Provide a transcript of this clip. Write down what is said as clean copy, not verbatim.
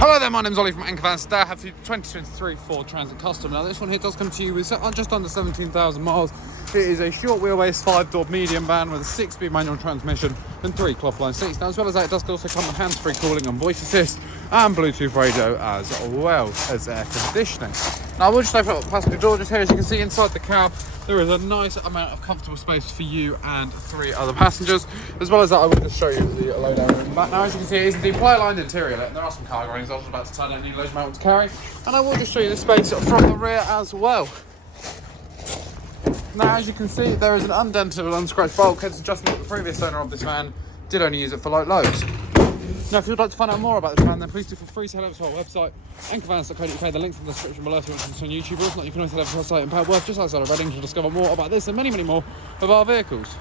Hello there, my name's Ollie from Vans. Today I have the 2023 Ford Transit Custom. Now this one here does come to you with just under 17,000 miles. It is a short wheelbase 5-door medium van with a 6-speed manual transmission and 3 cloth-lined seats. Now as well as that, it does also come with hands-free calling and voice assist and Bluetooth radio as well as air conditioning. Now I will just open up the passenger door just here. As you can see inside the cab, there is a nice amount of comfortable space for you and 3 other passengers. As well as that, I will just show you the load area in the back. Now as you can see, it is indeed ply-lined interior lit, and there are some cargo rings I was about to turn any loads amount to carry. And I will just show you the space from the rear as well. Now as you can see, there is an undented and unscratched bulkhead, suggesting that the previous owner of this van did only use it for light loads. Now if you would like to find out more about this van, then please do feel free to head over to our website, anchorvans.co.uk. The link's in the description below if you want to see on YouTube. Or if not, you can always head over to our site in Padworth, just outside of Reading, to discover more about this and many, many more of our vehicles.